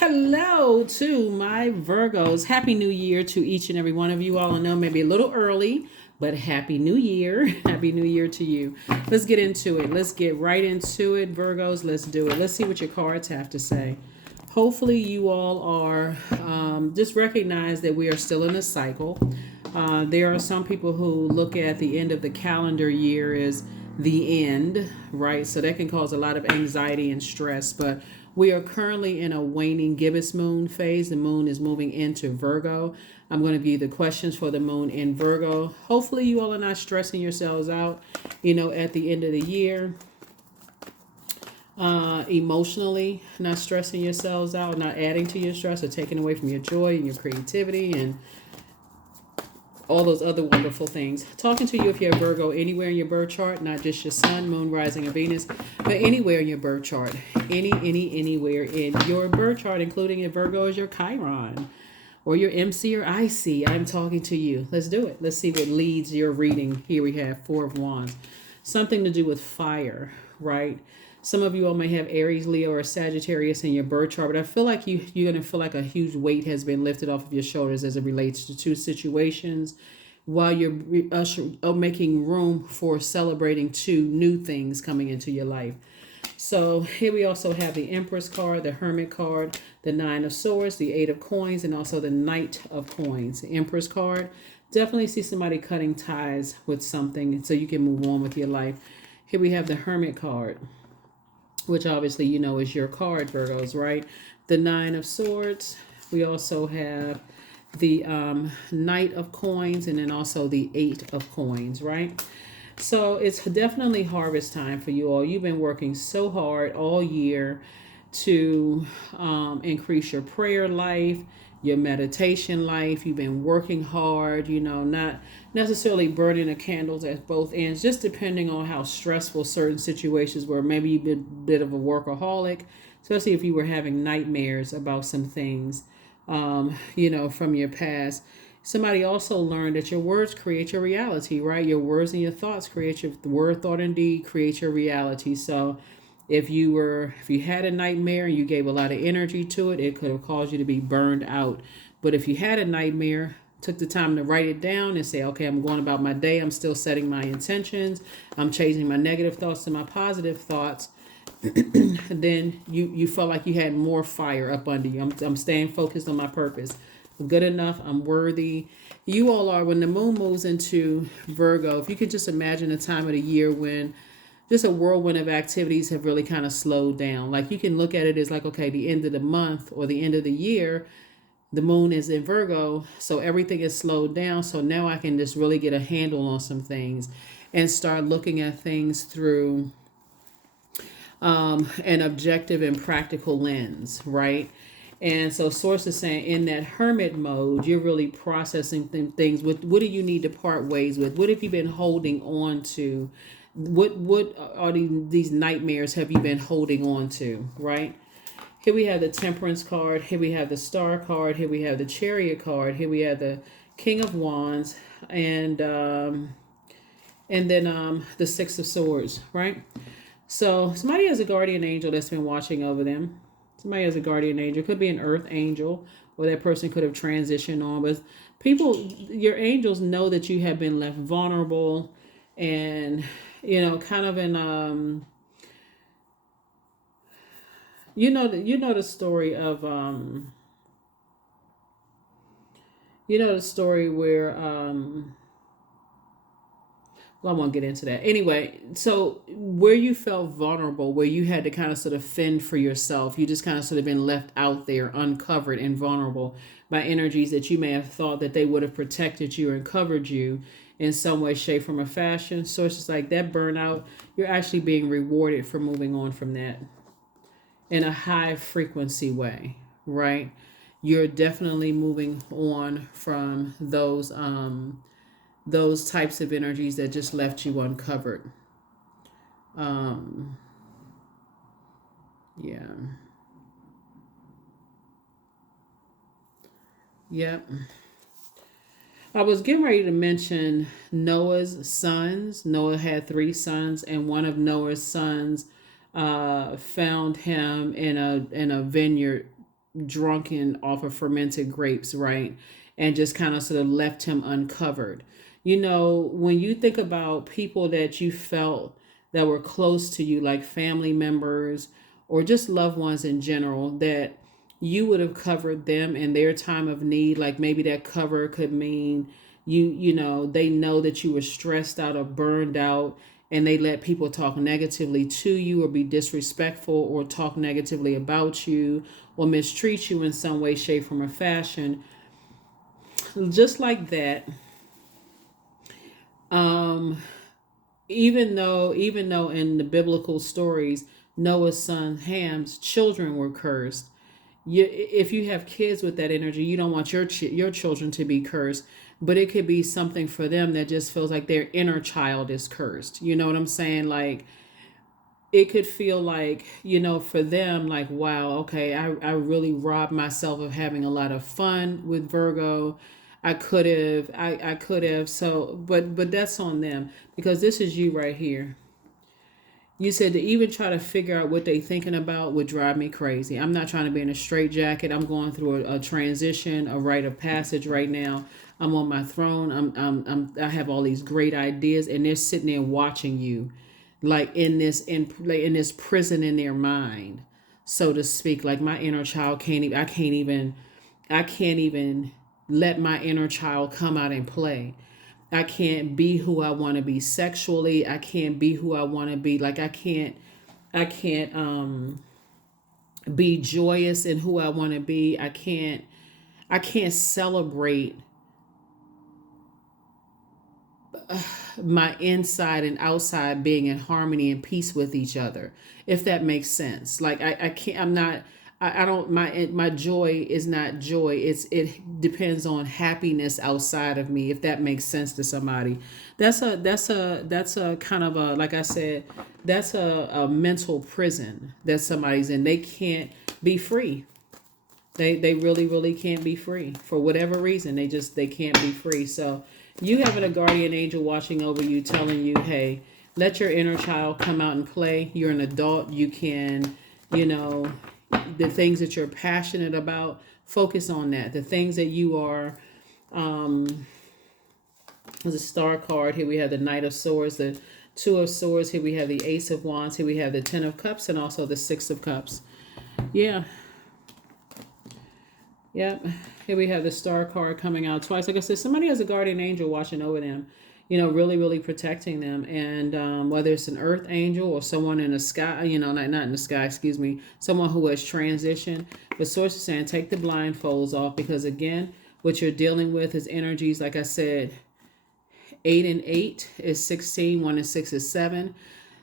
Hello to my Virgos. Happy New Year to each and every one of you all. I know maybe a little early, but Happy New Year. Happy New Year to you. Let's get into it. Let's get right into it, Virgos. Let's do it. Let's see what your cards have to say. Hopefully, you all are just recognize that we are still in a cycle. There are some people who look at the end of the calendar year as the end, right? So that can cause a lot of anxiety and stress. But we are currently in a waning gibbous moon phase. The moon is moving into Virgo. I'm going to give you the questions for the moon in Virgo. Hopefully, you all are not stressing yourselves out, at the end of the year. Emotionally, not stressing yourselves out, not adding to your stress or taking away from your joy and your creativity and all those other wonderful things. Talking to you if you're Virgo anywhere in your birth chart, not just your sun, moon, rising, or Venus, but anywhere in your birth chart. Anywhere in your birth chart, including if Virgo is your Chiron or your MC or IC. I'm talking to you. Let's do it. Let's see what leads your reading. Here we have Four of Wands. Something to do with fire, right? Some of you all may have Aries, Leo, or Sagittarius in your birth chart, but I feel like you're going to feel like a huge weight has been lifted off of your shoulders as it relates to two situations while you're making room for celebrating two new things coming into your life. So here we also have the Empress card, the Hermit card, the Nine of Swords, the Eight of Coins, and also the Knight of Coins. The Empress card, definitely see somebody cutting ties with something so you can move on with your life. Here we have the Hermit card, which obviously is your card, Virgos, right? The Nine of Swords. We also have the Knight of Coins, and then also the Eight of Coins, right? So it's definitely harvest time for you all. You've been working so hard all year to increase your prayer life, your meditation life. You've been working hard, not necessarily burning the candles at both ends, just depending on how stressful certain situations were. Maybe you've been a bit of a workaholic, especially if you were having nightmares about some things, from your past. Somebody also learned that your words create your reality, right? Your words and your thoughts create your word, thought, and deed create your reality. So if you had a nightmare and you gave a lot of energy to it, it could have caused you to be burned out. But if you had a nightmare, took the time to write it down and say, okay, I'm going about my day. I'm still setting my intentions. I'm changing my negative thoughts to my positive thoughts. Then you felt like you had more fire up under you. I'm staying focused on my purpose. I'm good enough. I'm worthy. You all are, when the moon moves into Virgo, if you could just imagine a time of the year when just a whirlwind of activities have really kind of slowed down. Like you can look at it as like, okay, the end of the month or the end of the year, the moon is in Virgo, so everything is slowed down. So now I can just really get a handle on some things and start looking at things through an objective and practical lens, right? And so source is saying in that hermit mode, you're really processing things with what do you need to part ways with? What have you been holding on to? What are these nightmares have you been holding on to, right? Here we have the Temperance card. Here we have the Star card. Here we have the Chariot card. Here we have the King of Wands, and then the Six of Swords, right? So somebody has a guardian angel that's been watching over them. Somebody has a guardian angel. It could be an earth angel, or that person could have transitioned on. But your angels know that you have been left vulnerable and, kind of in, the story of, the story where, well, I won't get into that. Anyway, so where you felt vulnerable, where you had to kind of sort of fend for yourself, you just kind of sort of been left out there, uncovered and vulnerable by energies that you may have thought that they would have protected you and covered you in some way, shape, form, or fashion. So it's just like that burnout, you're actually being rewarded for moving on from that in a high frequency way, right? You're definitely moving on from those types of energies that just left you uncovered. Yeah. Yep. I was getting ready to mention Noah's sons. Noah had three sons, and one of Noah's sons found him in a vineyard drunken off of fermented grapes, right? And just kind of sort of left him uncovered. When you think about people that you felt that were close to you, like family members or just loved ones in general, that you would have covered them in their time of need. Like maybe that cover could mean they know that you were stressed out or burned out, and they let people talk negatively to you or be disrespectful or talk negatively about you or mistreat you in some way, shape, form, or fashion. Just like that. um even though in the biblical stories, Noah's son Ham's children were cursed. If you have kids with that energy, you don't want your children to be cursed, but it could be something for them that just feels like their inner child is cursed. You know what I'm saying? Like it could feel like, for them, like, wow, okay, I really robbed myself of having a lot of fun with Virgo. I could have. So, but that's on them, because this is you right here. You said to even try to figure out what they thinking about would drive me crazy. I'm not trying to be in a straitjacket. I'm going through a transition, a rite of passage right now. I'm on my throne. I have all these great ideas, and they're sitting there watching you, like in this prison in their mind, so to speak. Like my inner child can't even. I can't even let my inner child come out and play. I can't be who I want to be sexually. I can't be who I want to be. Like I can't be joyous in who I want to be. I can't celebrate my inside and outside being in harmony and peace with each other, if that makes sense. Like I can't, I'm not, I don't, my joy is not joy. It depends on happiness outside of me, if that makes sense to somebody. That's a kind of a, like I said, that's a mental prison that somebody's in. They can't be free. They really, really can't be free for whatever reason. They can't be free. So you having a guardian angel watching over you, telling you, hey, let your inner child come out and play. You're an adult. You can, you know, the things that you're passionate about, focus on that. The things that you are, the star card. Here we have the Knight of Swords, the Two of Swords. Here we have the Ace of Wands. Here we have the Ten of Cups, and also the Six of Cups. Yeah. Yep. Here we have the star card coming out twice. Like I said, somebody has a guardian angel watching over them, really, really protecting them. And whether it's an earth angel or someone in the sky, not in the sky, excuse me, someone who has transitioned. But Source is saying take the blindfolds off, because, again, what you're dealing with is energies, like I said, 8 and 8 is 16, 1 and 6 is 7.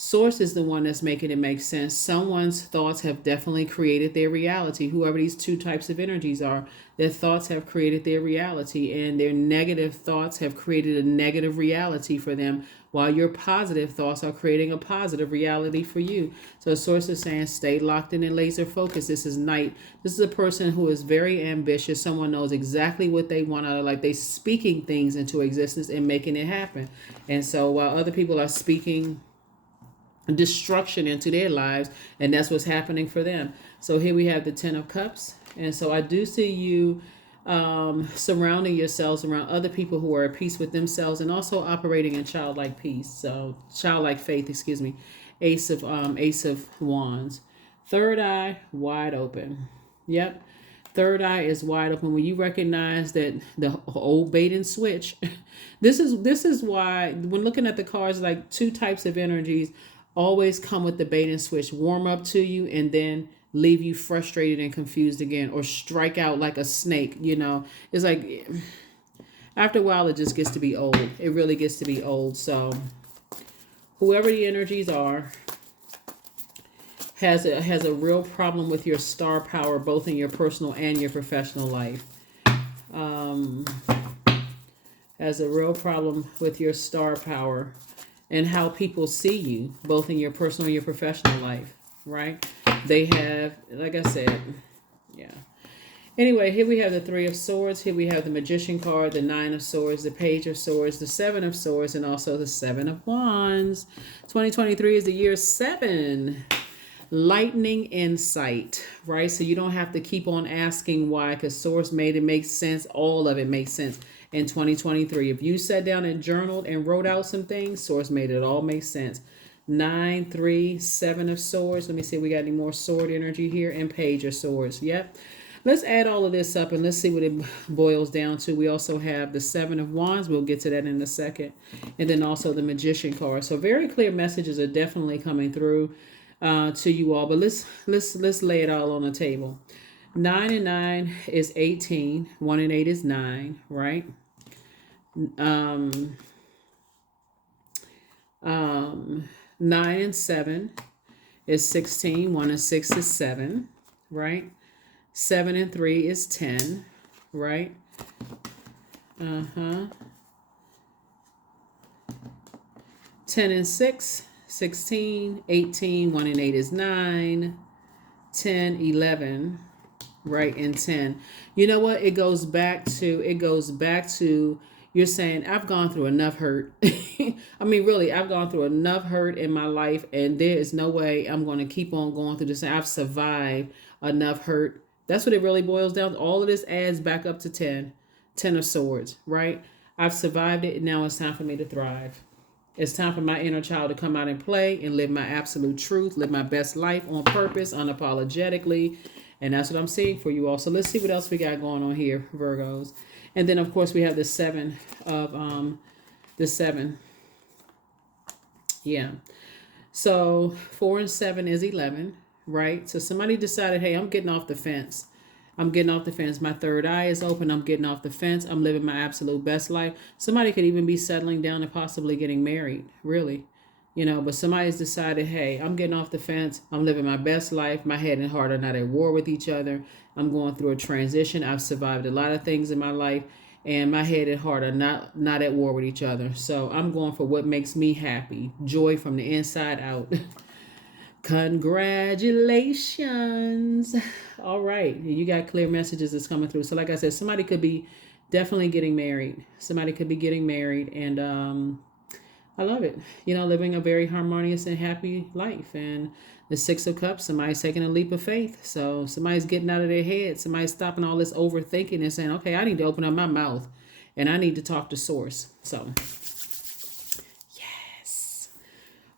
Source is the one that's making it make sense. Someone's thoughts have definitely created their reality. Whoever these two types of energies are, their thoughts have created their reality, and their negative thoughts have created a negative reality for them, while your positive thoughts are creating a positive reality for you. So Source is saying stay locked in and laser focused. This is Night. This is a person who is very ambitious. Someone knows exactly what they want out of life. They speaking things into existence and making it happen. And so while other people are speaking destruction into their lives, and that's what's happening for them. So here we have the Ten of Cups, and so I do see you surrounding yourselves around other people who are at peace with themselves, and also operating in childlike peace. So childlike faith, excuse me. Ace of Wands. Third eye wide open. Yep. Third eye is wide open. When you recognize that the old bait and switch, this is why when looking at the cards, like two types of energies always come with the bait and switch. Warm up to you and then leave you frustrated and confused again, or strike out like a snake. It's like after a while it just gets to be old. It really gets to be old. So whoever the energies are has a real problem with your star power, both in your personal and your professional life. Has a real problem with your star power and how people see you, both in your personal and your professional life, right? They have, like I said, yeah. Anyway, here we have the Three of Swords. Here we have the Magician card, the Nine of Swords, the Page of Swords, the Seven of Swords, and also the Seven of Wands. 2023 is the year 7. Lightning insight, right? So you don't have to keep on asking why, because Source made it make sense. All of it makes sense in 2023. If you sat down and journaled and wrote out some things, Source made it all make sense. 9, 3, 7 of Swords. Let me see if we got any more sword energy here. And Page of Swords. Yep. Let's add all of this up and let's see what it boils down to. We also have the 7 of Wands. We'll get to that in a second. And then also the Magician card. So very clear messages are definitely coming through to you all. But let's lay it all on the table. 9 and 9 is 18. 1 and 8 is 9, right? 9 and 7 is 16. 1 and 6 is 7, right? 7 and 3 is 10, right? 10 and 6, 16, 18, 1 and 8 is 9, 10, 11, right? And 10. You know what? It goes back to you're saying, I've gone through enough hurt. I mean, really, I've gone through enough hurt in my life, and there is no way I'm going to keep on going through this. I've survived enough hurt. That's what it really boils down to. All of this adds back up to 10. 10 of Swords, right? I've survived it. Now it's time for me to thrive. It's time for my inner child to come out and play and live my absolute truth, live my best life on purpose, unapologetically. And that's what I'm seeing for you all. So let's see what else we got going on here, Virgos. And then, of course, we have the 7 of, the 7. Yeah. So 4 and 7 is 11. Right? So somebody decided, hey, I'm getting off the fence. I'm getting off the fence. My third eye is open. I'm getting off the fence. I'm living my absolute best life. Somebody could even be settling down and possibly getting married, really. But somebody's decided, hey, I'm getting off the fence. I'm living my best life. My head and heart are not at war with each other. I'm going through a transition. I've survived a lot of things in my life, and my head and heart are not at war with each other. So I'm going for what makes me happy. Joy from the inside out. Congratulations. All right. You got clear messages that's coming through. So like I said, somebody could be definitely getting married. Somebody could be getting married. And I love it. Living a very harmonious and happy life. And the 6 of Cups, somebody's taking a leap of faith. So somebody's getting out of their head. Somebody's stopping all this overthinking and saying, okay, I need to open up my mouth and I need to talk to Source. So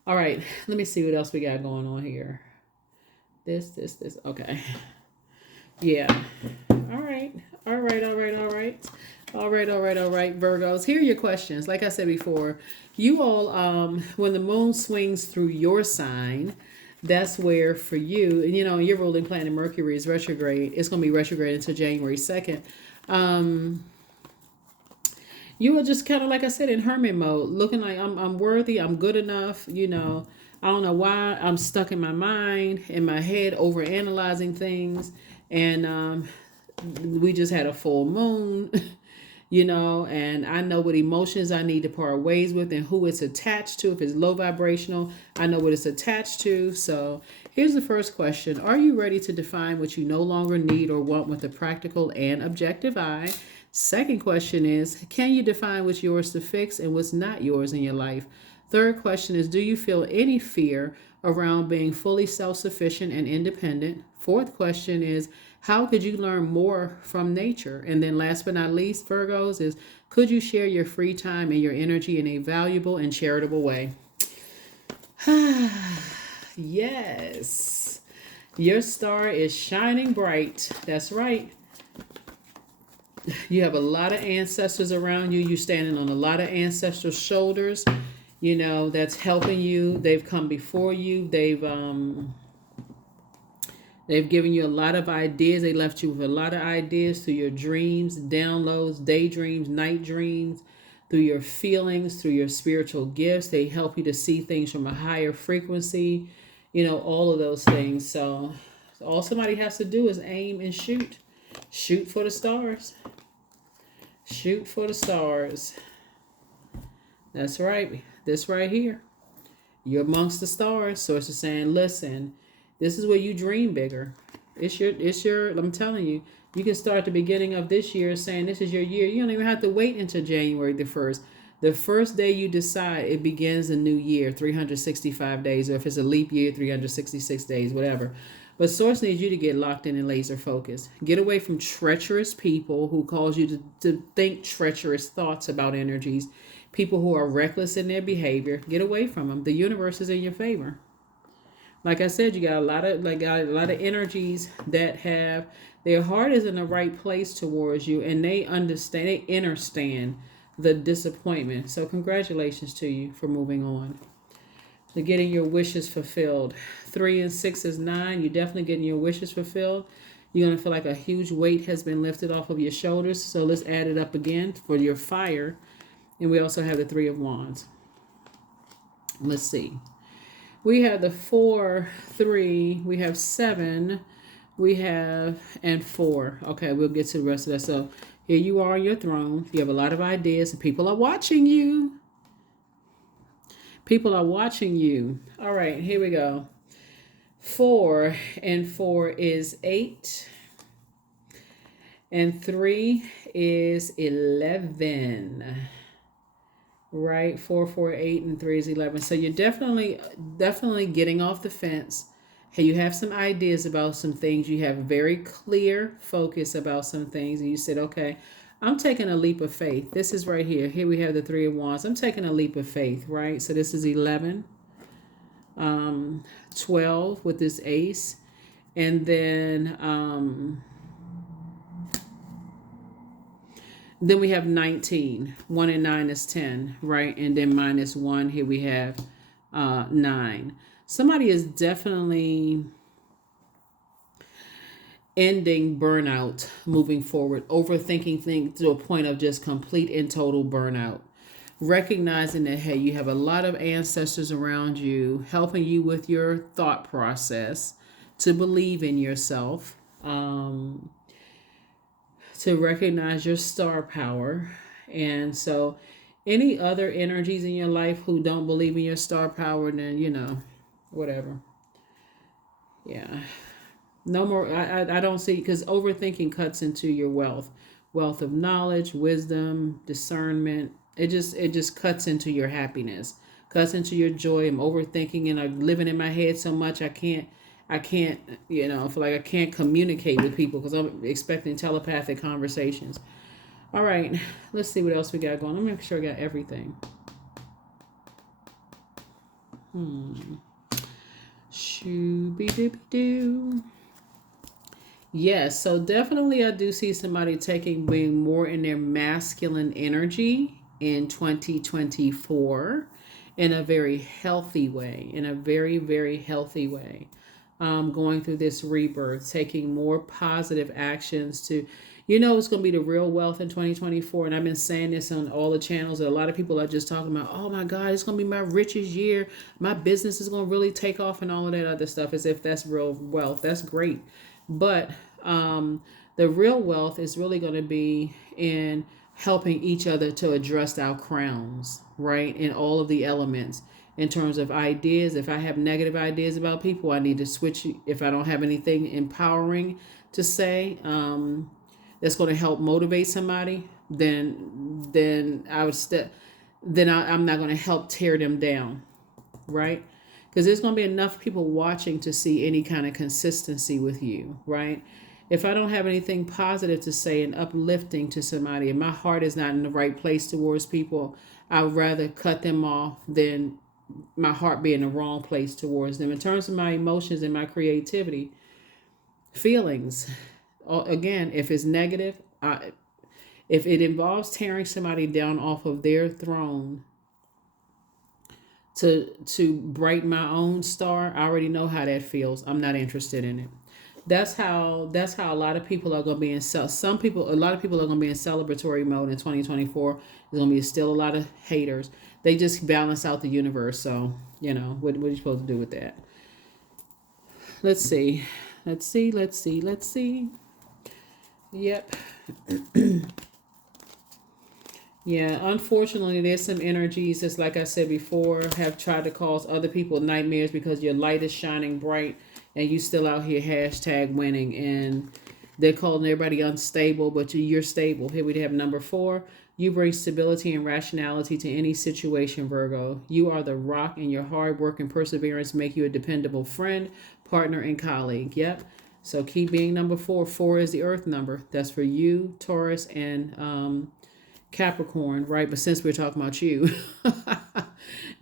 all right, let me see what else we got going on here. This. Okay. Yeah. All right, Virgos. Here are your questions. Like I said before, you all, when the moon swings through your sign, that's where for you, your ruling planet Mercury is retrograde. It's going to be retrograde until January 2nd. You are just kind of, like I said, in hermit mode, looking like I'm worthy, I'm good enough, I don't know why I'm stuck in my mind, in my head, over analyzing things. And we just had a full moon, and I know what emotions I need to part ways with and who it's attached to. If it's low vibrational, I know what it's attached to. So here's the first question. Are you ready to define what you no longer need or want with a practical and objective eye? Second question is, can you define what's yours to fix and what's not yours in your life? Third question is, do you feel any fear around being fully self-sufficient and independent? Fourth question is, how could you learn more from nature? And then last but not least, Virgos, is could you share your free time and your energy in a valuable and charitable way? Yes. Your star is shining bright. That's right. You have a lot of ancestors around you. You're standing on a lot of ancestors' shoulders, that's helping you. They've come before you. They've given you a lot of ideas. They left you with a lot of ideas through your dreams, downloads, daydreams, night dreams, through your feelings, through your spiritual gifts. They help you to see things from a higher frequency, all of those things. So all somebody has to do is aim and shoot. Shoot for the stars. Shoot for the stars. That's right. This right here. You're amongst the stars. So it's just saying, listen, this is where you dream bigger. It's your, I'm telling you, you can start the beginning of this year saying this is your year. You don't even have to wait until January the 1st. The first day you decide, it begins a new year, 365 days, or if it's a leap year, 366 days, whatever. But Source needs you to get locked in and laser focused. Get away from treacherous people who cause you to think treacherous thoughts about energies. People who are reckless in their behavior. Get away from them. The universe is in your favor. Like I said, you got a lot of energies that have their heart is in the right place towards you, and they understand the disappointment. So congratulations to you for moving on, to getting your wishes fulfilled. 3 and 6 is 9. You're definitely getting your wishes fulfilled. You're gonna feel like a huge weight has been lifted off of your shoulders. So let's add it up again for your fire. And we also have the 3 of Wands. Let's see. We have the 4, 3, we have 7, we have, and 4. Okay, we'll get to the rest of that. So here you are on your throne. You have a lot of ideas, and people are watching you. People are watching you. All right, here we go. 4 and 4 is 8. And 3 is 11. Right, 4, 4, 8, and 3 is 11. So you're definitely getting off the fence. Hey, you have some ideas about some things. You have very clear focus about some things, and you said, okay, I'm taking a leap of faith. This is right here. Here we have the 3 of Wands. I'm taking a leap of faith, right? So this is 11, 12 with this ace, and then we have 19. 1 and 9 is 10, right? And then minus 1, here we have 9. Somebody is definitely ending burnout, moving forward, overthinking things to a point of just complete and total burnout. Recognizing that, hey, you have a lot of ancestors around you helping you with your thought process, to believe in yourself, to recognize your star power. And so any other energies in your life who don't believe in your star power, then, whatever. Yeah. No more. I don't see, because overthinking cuts into your wealth of knowledge, wisdom, discernment. It just cuts into your happiness, cuts into your joy. I'm overthinking and I'm living in my head so much I can't, I feel like I can't communicate with people because I'm expecting telepathic conversations. All right, let's see what else we got going. Let me make sure I got everything. Shoo-be-doo-be-doo. Yes, so definitely I do see somebody being more in their masculine energy in 2024 in a very healthy way, in a very, very healthy way. Going through this rebirth, taking more positive actions to, it's going to be the real wealth in 2024. And I've been saying this on all the channels that a lot of people are just talking about, oh my God, it's going to be my richest year. My business is going to really take off and all of that other stuff, as if that's real wealth. That's great. But the real wealth is really going to be in helping each other to address our crowns, right? In all of the elements. In terms of ideas, if I have negative ideas about people, I need to switch. If I don't have anything empowering to say that's going to help motivate somebody, then I would I'm not going to help tear them down, right? Because there's going to be enough people watching to see any kind of consistency with you, right? If I don't have anything positive to say and uplifting to somebody, and my heart is not in the right place towards people, I'd rather cut them off than my heart be in the wrong place towards them. In terms of my emotions and my creativity, feelings, again, if it's negative, if it involves tearing somebody down off of their throne to brighten my own star, I already know how that feels. I'm not interested in it. That's how a lot of people are going to be in a lot of people are going to be in celebratory mode in 2024. There's going to be still a lot of haters. They just balance out the universe. So, what are you supposed to do with that? Let's see. Yep. Yeah, unfortunately, there's some energies, just like I said before, have tried to cause other people nightmares because your light is shining bright and you still out here #winning. And They're calling everybody unstable, but you're stable. Here we have number 4. You bring stability and rationality to any situation, Virgo. You are the rock, and your hard work and perseverance make you a dependable friend, partner, and colleague. Yep. So keep being number 4. 4 is the earth number. That's for you, Taurus, and Capricorn, right? But since we're talking about you,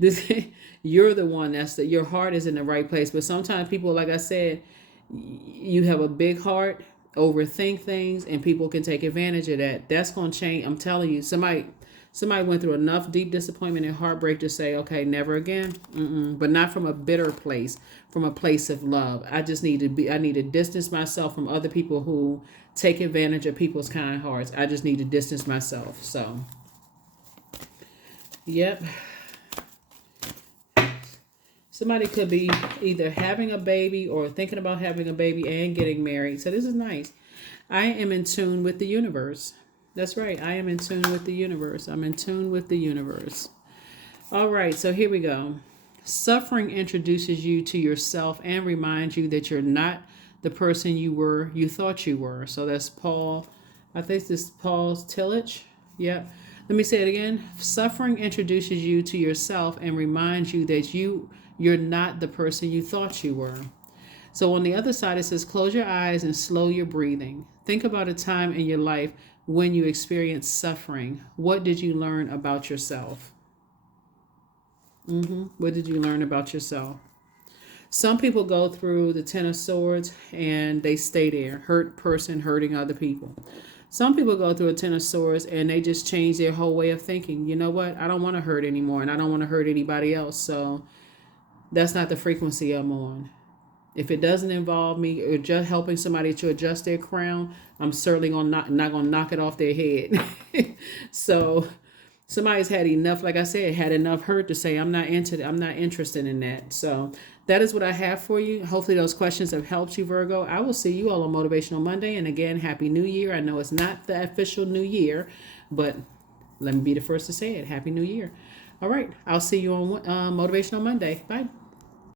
this you're the one your heart is in the right place. But sometimes people, like I said, you have a big heart, overthink things, and people can take advantage of that. That's going to change. I'm telling you, somebody went through enough deep disappointment and heartbreak to say, okay, never again. But not from a bitter place, from a place of love. I need to distance myself from other people who take advantage of people's kind hearts. I just need to distance myself. So, yep. Somebody could be either having a baby or thinking about having a baby and getting married. So this is nice. I am in tune with the universe. That's right. I am in tune with the universe. I'm in tune with the universe. All right. So here we go. Suffering introduces you to yourself and reminds you that you're not the person you thought you were. So that's Paul. I think this is Paul Tillich. Yep. Let me say it again. Suffering introduces you to yourself and reminds you that you're not the person you thought you were. So on the other side, it says, close your eyes and slow your breathing. Think about a time in your life when you experienced suffering. What did you learn about yourself? What did you learn about yourself? Some people go through the Ten of Swords and they stay there. Hurt person hurting other people. Some people go through a Ten of Swords and they just change their whole way of thinking. You know what? I don't want to hurt anymore, and I don't want to hurt anybody else. So that's not the frequency I'm on. If it doesn't involve me or just helping somebody to adjust their crown, I'm certainly not going to knock it off their head. So somebody's had enough, like I said, had enough hurt to say, I'm not interested in that. So that is what I have for you. Hopefully those questions have helped you, Virgo. I will see you all on Motivational Monday. And again, Happy New Year. I know it's not the official New Year, but let me be the first to say it. Happy New Year. All right. I'll see you on Motivational Monday. Bye.